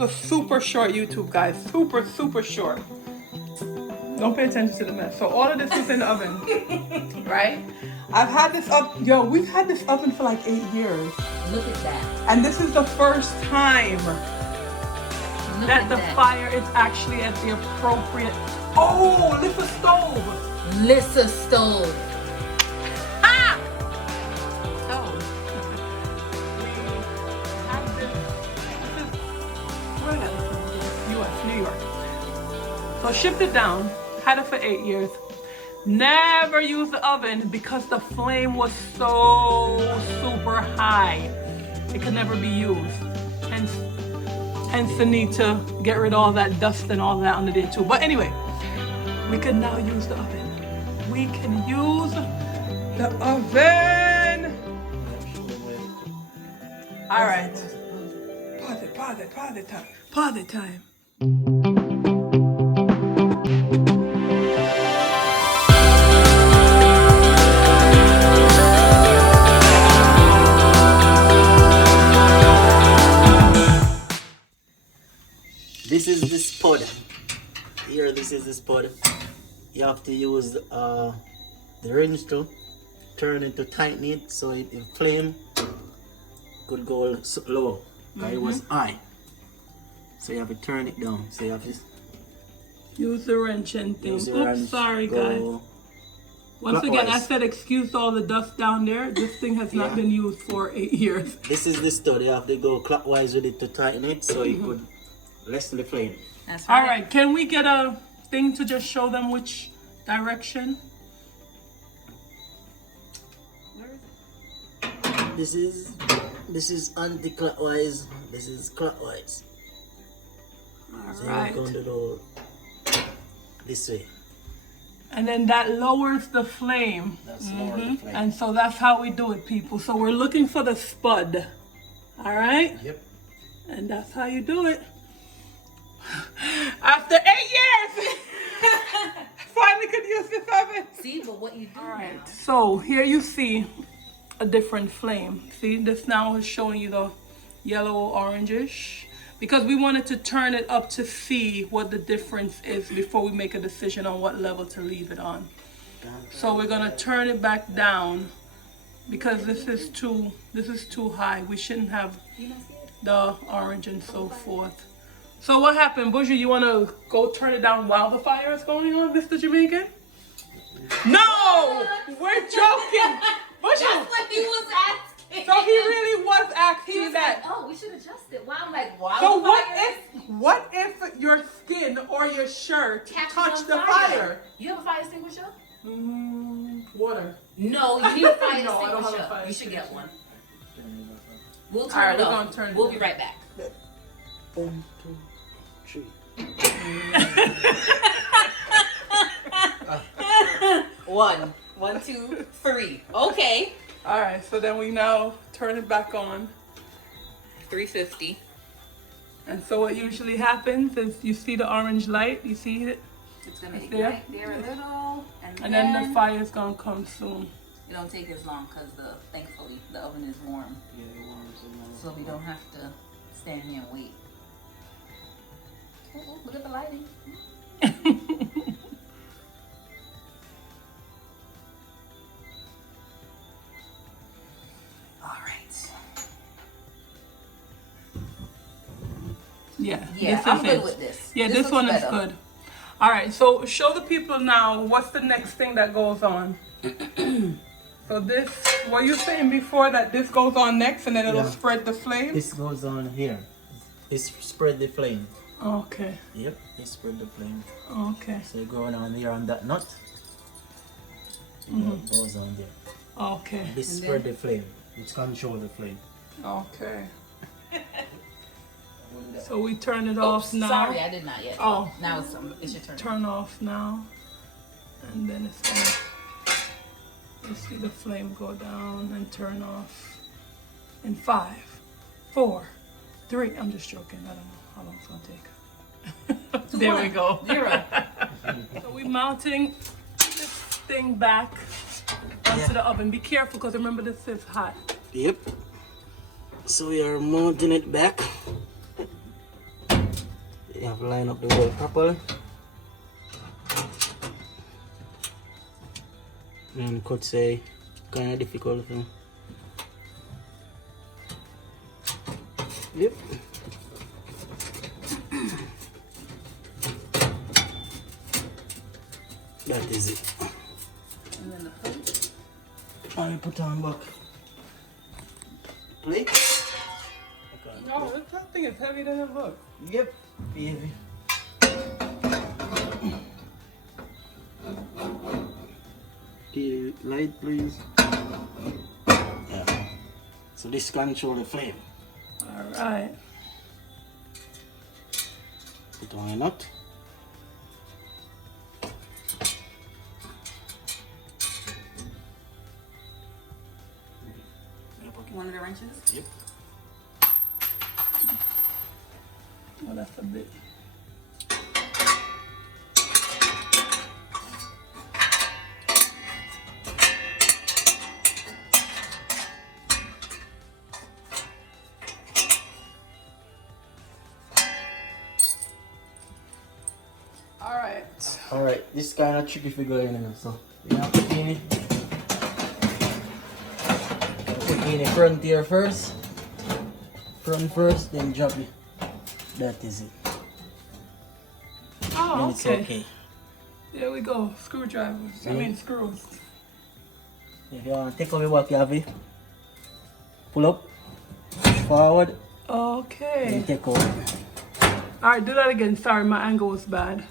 A super short YouTube, guys. Super, super short. Don't pay attention to the mess. So all of this is in the oven, right? I've had this we've had this oven for like 8 years. Look at that. And this is the first time that the fire is actually at the appropriate. Oh, lift a stove. Lissa stove. Ah! Oh. We have this is, where is that? US, New York. So shipped it down, had it for 8 years. Never used the oven because the flame was so super high. It could never be used. Hence the need to get rid of all that dust and all that under there too. But anyway, we can now use the oven. We can use the oven. All right. Pause it time. This is the spud. Here, this is the spud. You have to use the wrench to turn it to tighten it so it the flame could go low. It was high. So you have to turn it down. So you have to Use the wrench and thing. use the Oops, wrench, sorry go guys. Once again, I clockwise. said excuse all the dust down there. This thing has not been used for 8 years. This is the stud. You have to go clockwise with it to tighten it so it could lessen the flame. That's right. All right, can we get a thing to just show them which direction? This is anti-clockwise. This is clockwise. All So right. you're going to go this way. And then that lowers the flame. That's lower the flame. And so that's how we do it, people. So we're looking for the spud. All right? Yep. And that's how you do it. After 8 years, finally could use this oven. See, but what you do All right, now. so here you see a different flame. See, this now is showing you the yellow orangish because we wanted to turn it up to see what the difference is before we make a decision on what level to leave it on. So we're gonna turn it back down because this is too high. We shouldn't have the orange and so forth. So what happened, Bougie? You wanna go turn it down while the fire is going on, Mr. Jamaican? No, we're joking. Bougie. That's what he was asking. So he really was asking He was that. like, oh, we should adjust it. Wow, I'm like, wow. So what if your skin or your shirt touch the fire? You have a fire extinguisher? Water. No, you need a fire No, I don't have a extinguisher. fire You should get extinguisher. one. We'll All turn right, it we're off. gonna turn it We'll off. be right back. 1, 2, 3. 1, 1, 2, 3. Okay. All right, so then we now turn it back on. 350. And so what usually happens is you see the orange light, you see it? It's gonna It's ignite there a little, And then the fire's gonna come soon. It don't take as long because thankfully the oven is warm, so we don't have to stand here and wait. Oh, look at the lighting. All right. Yeah, Yeah, this I'm is good it. with this. Yeah, this looks one is better. good. All right, so show the people now what's the next thing that goes on. So this, were you saying before that this goes on next and then it'll Yeah. spread the flame? This goes on here. It spread the flame. Okay, Yep, it spread the flame. okay, So you're going on here on that nut. It goes on there. okay, This And spread the flame. It control the flame. okay. So we turn it off now. Sorry, I did not yet. Oh. Now it's your turn. Turn off now. And then it's gonna, you see the flame go down and turn off in 5, 4, 3. I'm just joking. I don't know how long it's gonna take. There we go. 0. So we're mounting this thing back onto the oven. Be careful because remember this is hot. Yep. So we are mounting it back. You have to line up the wall properly. And could say kind of difficult. So. Yep. That is it. And then the plate. I put on back. Plate. No, that thing is heavier than it looks. Yep, baby. Okay, light please. Yeah. So this control the flame. Alright. Put on a nut. One of the wrenches. Yep. Well, that's a bit. Alright, this kind of tricky figure in here, so you have to put in the front here first. Front first, then drop it. That is it. Oh, Then it's okay. There we go. Screwdrivers. I mean screws. If you want to take off your back, you have it. Pull up, push forward, Okay. and take out. Alright, do that again. Sorry, my angle was bad.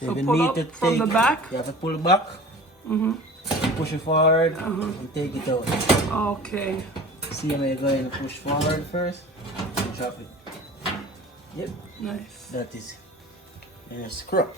So if you pull need up to from the take- back. You have to pull back, push it forward, and take it out. Okay. See how you go and push forward first, and drop it. Yep, Nice. that is it. And a screw.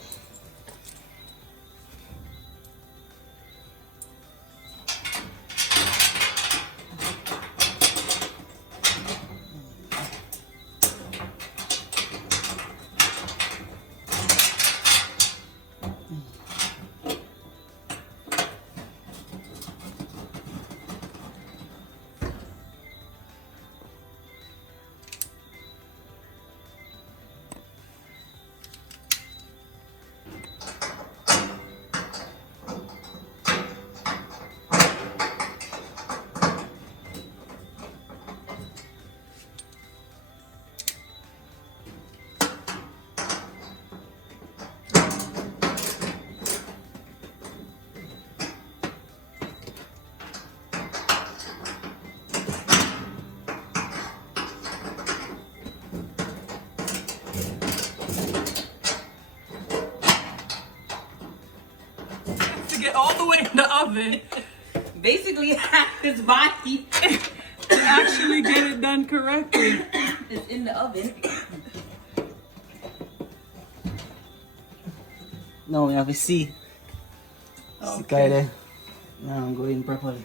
To get all the way in the oven. Basically, half his body Actually get it done correctly. is in the oven. Now we have to see. See kind of. Now I'm going properly.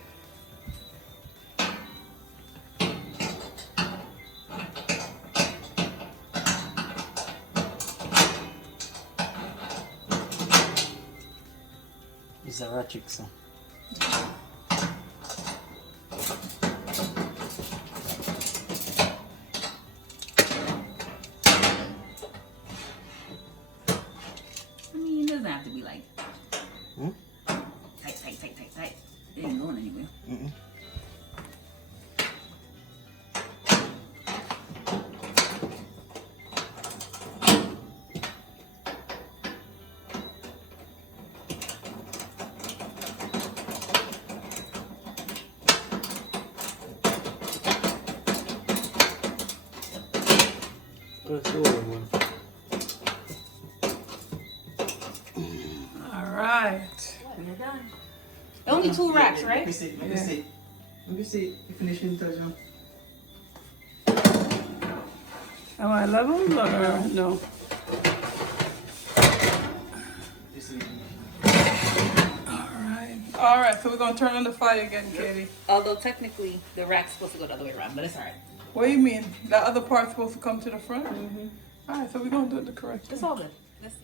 It's a ratchet, so. I mean, it doesn't have to be like Hmm? tight. It ain't going anywhere. Let's do it, man. Alright. We're done. Only two racks, Let me right? see. Let me see. You finishing touch on. Am I level or no? Alright, so we're gonna turn on the fire again, Katie. Although technically the rack's supposed to go the other way around, but it's alright. What do you mean? The other part's supposed to come to the front? Alright, so we're gonna do it the correct It's way. all good. Let's see.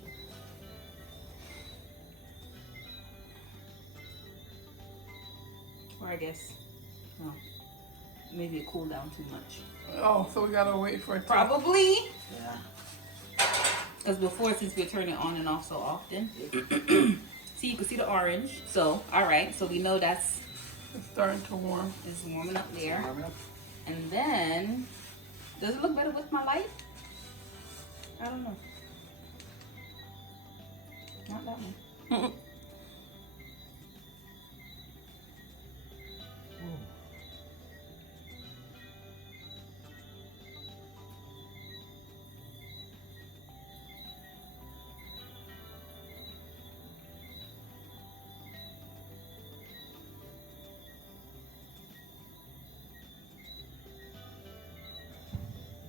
Or I guess, no, maybe it cooled down too much. Oh, so we gotta wait for it to... Probably. Yeah. Because before, since we're turning it on and off so often, see, you can see the orange. So, all right. So we know that's It's starting to warm. it's warming up there. And then, does it look better with my light? I don't know. Not that one.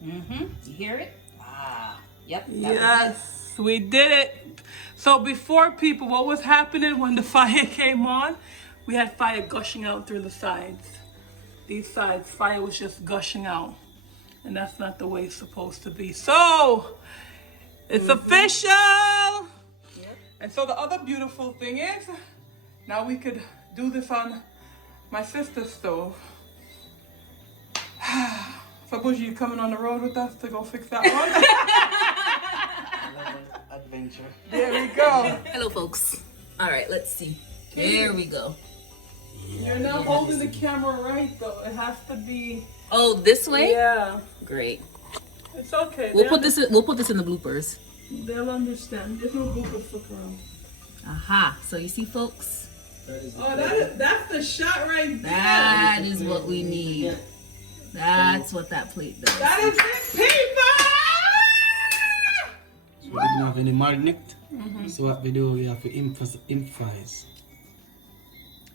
Mm-hmm. You hear it? Ah, yep. That was it. Yes, we did it. So before, people, what was happening when the fire came on? We had fire gushing out through the sides. These sides, fire was just gushing out. And that's not the way it's supposed to be. So, it's official! Yep. And so the other beautiful thing is, now we could do this on my sister's stove. So Bougie, you coming on the road with us to go fix that one? Adventure. There we go. Hello, folks. All right, let's see. There we go. You're not holding the camera right though. It has to be. Oh, this way? Yeah. Great. It's okay. We'll put this in the bloopers. They'll understand. There's no bloopers for around. Aha. So you see, folks? That's the shot right there. That is what we need. That's what that plate does. That is it, people! So we didn't have any magnet. So what we do, we have to improvise.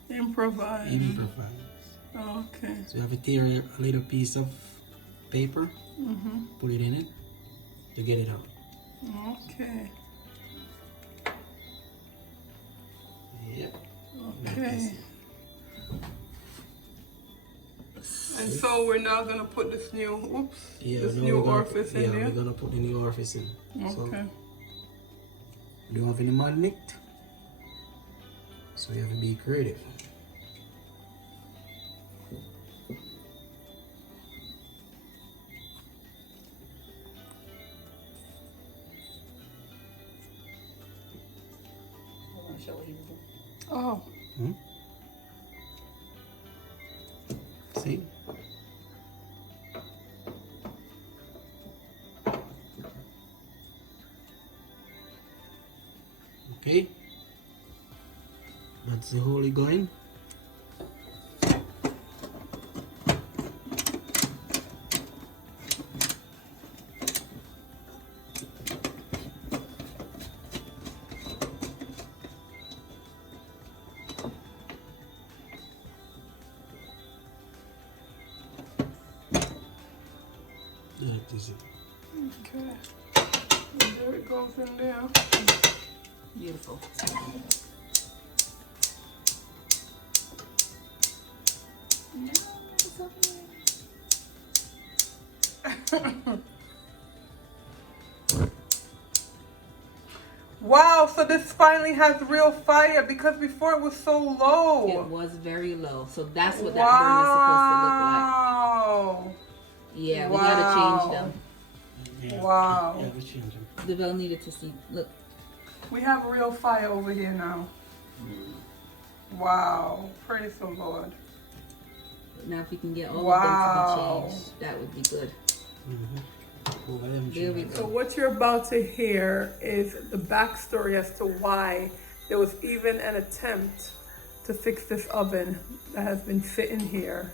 Improvise. Improvise. Okay. So you have to tear a little piece of paper, put it in it to get it out. Okay. Yep. Okay. And so we're now gonna put this new, this now new we're gonna- orifice in there. we're gonna put the new orifice in. So Okay. we don't have any magnet, so you have to be creative. I want to show what he was doing. Oh. See? Okay. That's the holy going. That is it. Okay. And there it goes in there. Beautiful. Wow, so this finally has real fire because before it was so low. It was very low. So that's what that burn is supposed to look like. Wow. Yeah, we gotta change them. Yeah. Wow. Yeah, we change them. The bell needed to see. Look. We have real fire over here now. Wow. Praise the Lord. Now if we can get all Wow. of them to be changed, that would be good. There we So go. what you're about to hear is the backstory as to why there was even an attempt to fix this oven that has been sitting here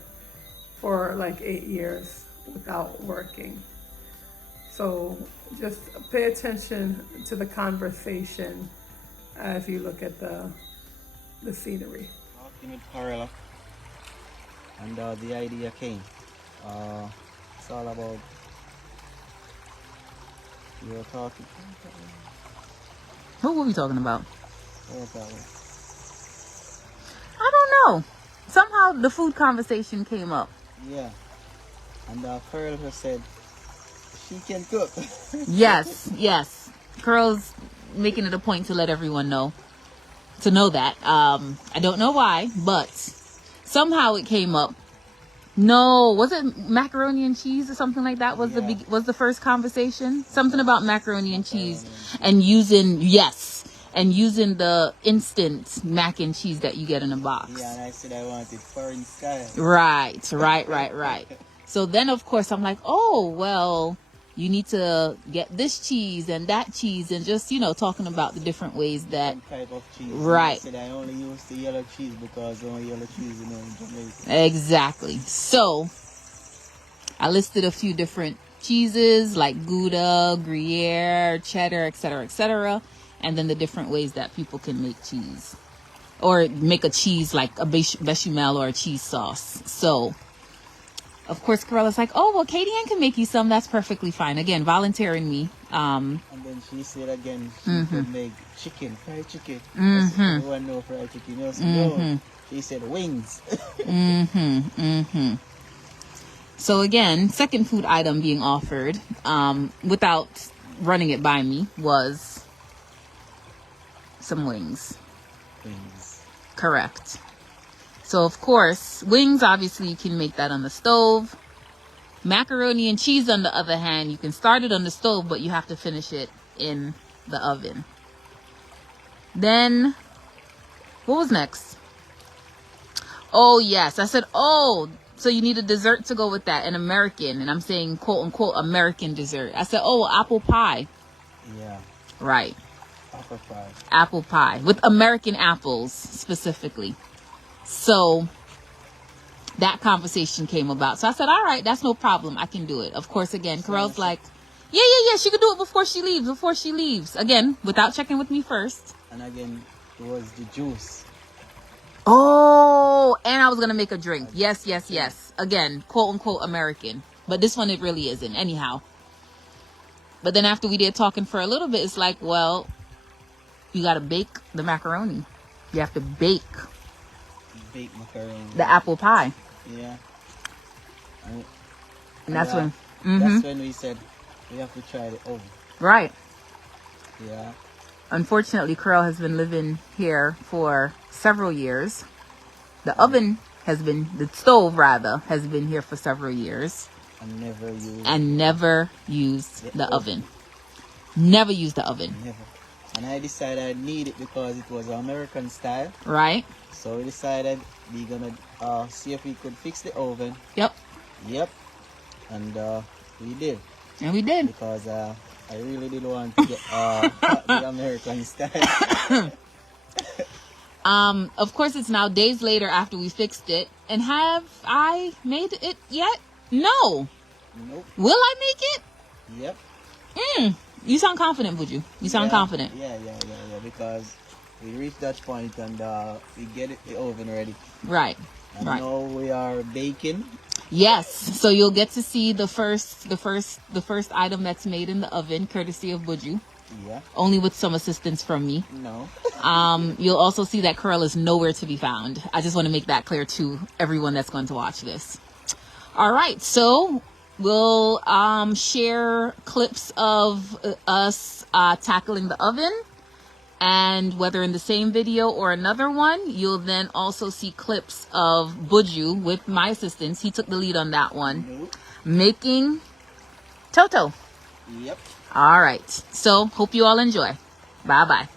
for like 8 years without working. So just pay attention to the conversation as you look at the scenery. Talking with Carla, and the idea came. It's all about we were talking. Who were we talking about? We were talking. I don't know. Somehow the food conversation came up. Yeah, and Carla said she can cook. Yes, yes. Curl's making it a point to let everyone know. To know that. I don't know why, but somehow it came up. No, was it macaroni and cheese or something like that? Was Yeah. was the first conversation? Something about macaroni and cheese. and using the instant mac and cheese that you get in a box. Yeah, and I said I wanted foreign style. Right. So then, of course, I'm like, oh, well, you need to get this cheese and that cheese, and just, talking about the different ways that. Different type of cheese. Right. And I said I only use the yellow cheese because the only yellow cheese in Jamaica. Exactly. So I listed a few different cheeses like Gouda, Gruyere, cheddar, etc., and then the different ways that people can make cheese or make a cheese like a bechamel or a cheese sauce. So, of course, Corella's like, oh, well, Katie Ann can make you some. That's perfectly fine. Again, volunteering me. And then she said again, she could make fried chicken. I said, everyone know fried chicken. So no. She said wings. So again, second food item being offered, without running it by me, was some wings. Correct. So of course, wings, obviously you can make that on the stove. Macaroni and cheese, on the other hand, you can start it on the stove, but you have to finish it in the oven. Then, what was next? Oh yes, I said, oh, so you need a dessert to go with that, an American, and I'm saying quote unquote American dessert. I said, oh, apple pie. Yeah. Right. Apple pie. Apple pie with American apples specifically. So that conversation came about. So I said, all right, that's no problem. I can do it. Of course, again, Carell's like, yeah, she could do it before she leaves. Again, without checking with me first. And again, it was the juice. Oh, and I was going to make a drink. Yes. Again, quote unquote American. But this one, it really isn't. Anyhow. But then after we did talking for a little bit, it's like, well, you got to bake the macaroni. You have to bake macaroni. the apple pie. Yeah. And that's when. That's when we said we have to try the oven. Right. Yeah. Unfortunately, Carell has been living here for several years. The stove has been here for several years. And never used the oven. Never used the oven. Never. And I decided I need it because it was American style. Right. So we decided we're gonna see if we could fix the oven. Yep. And we did. Because I really didn't want to get the American style. Of course, it's now days later after we fixed it. And have I made it yet? No. Nope. Will I make it? Yep. You sound confident, would you? You sound confident. Yeah. Because we reached that point and we get the oven ready. Right. And now we are baking. Yes. So you'll get to see the first item that's made in the oven, courtesy of Buju. Yeah. Only with some assistance from me. No. You'll also see that Carell is nowhere to be found. I just want to make that clear to everyone that's going to watch this. All right. So we'll share clips of us tackling the oven. And whether in the same video or another one, you'll then also see clips of Buju with my assistance. He took the lead on that one. Nope. Making Toto. Yep. All right. So hope you all enjoy. Bye-bye.